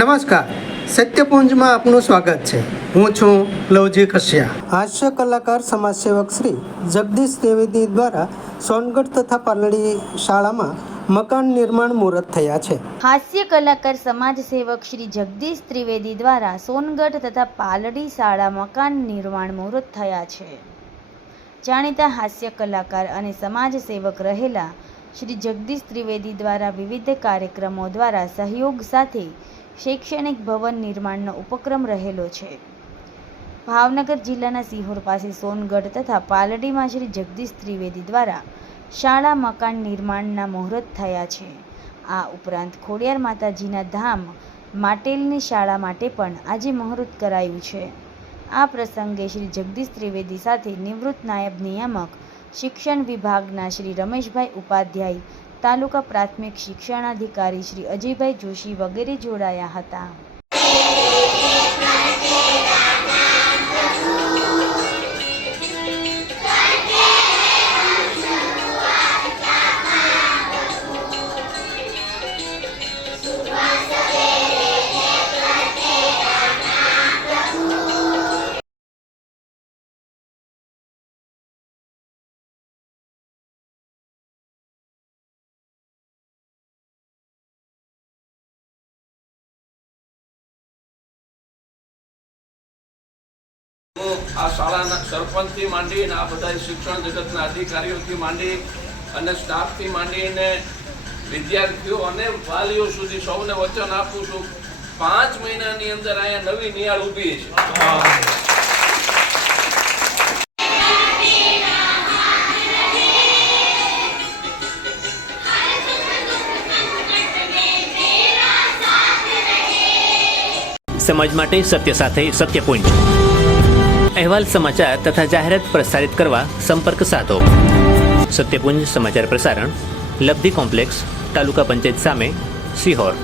નમસ્કાર, સત્યપુંજમાં આપનું સ્વાગત છે. હું છું લવજી કશ્યા. હાસ્ય કલાકાર સમાજસેવક શ્રી જગદીશ ત્રિવેદી દ્વારા સોનગઢ તથા પાલડી શાળામાં મકાન નિર્માણ મુહૂર્ત થયા છે. હાસ્ય કલાકાર સમાજસેવક શ્રી જગદીશ ત્રિવેદી દ્વારા સોનગઢ તથા પાલડી શાળા મકાન નિર્માણ મુહૂર્ત થયા છે. જાણીતા હાસ્ય કલાકાર અને સમાજસેવક રહેલા શ્રી જગદીશ ત્રિવેદી દ્વારા વિવિધ કાર્યક્રમો દ્વારા સહયોગ સાથે શૈક્ષણિક ભવન નિર્માણનો ઉપક્રમ રહેલો છે. ભાવનગર જિલ્લાના સિહોર પાસે સોનગઢ તથા પાલડીમાં શ્રી જગદીશ ત્રિવેદી દ્વારા શાળા મકાન નિર્માણના મુહૂર્ત થયા છે. આ ઉપરાંત ખોડિયાર માતાજીના ધામ માટેલની શાળા માટે પણ આજે મુહૂર્ત કરાયું છે. આ પ્રસંગે શ્રી જગદીશ ત્રિવેદી સાથે નિવૃત્ત નાયબ નિયામક શિક્ષણ વિભાગના શ્રી રમેશભાઈ ઉપાધ્યાય, તાલુકા પ્રાથમિક શિક્ષણાધિકારી શ્રી અજયભાઈ જોશી વગેરે જોડાયા હતા. આ શાળાના સરપંચથી માંડીને આ બધા શિક્ષણ જગતના અધિકારીઓથી માંડી અને સ્ટાફથી માંડીને વિદ્યાર્થીઓ અને વાલીઓ સુધી સૌને વચન આપું છું, 5 મહિનાની અંદર અહીંયા નવી નિયાળ ઊભી છે. સમાજ માટે સત્ય સાથે સત્યપુંજ. અહેવાલ, સમાચાર તથા જાહેરાત પ્રસારિત કરવા સંપર્ક સાધો. સત્યપુંજ સમાચાર પ્રસારણ, લબ્ધિ કોમ્પ્લેક્સ, તાલુકા પંચાયત સામે, સિહોર.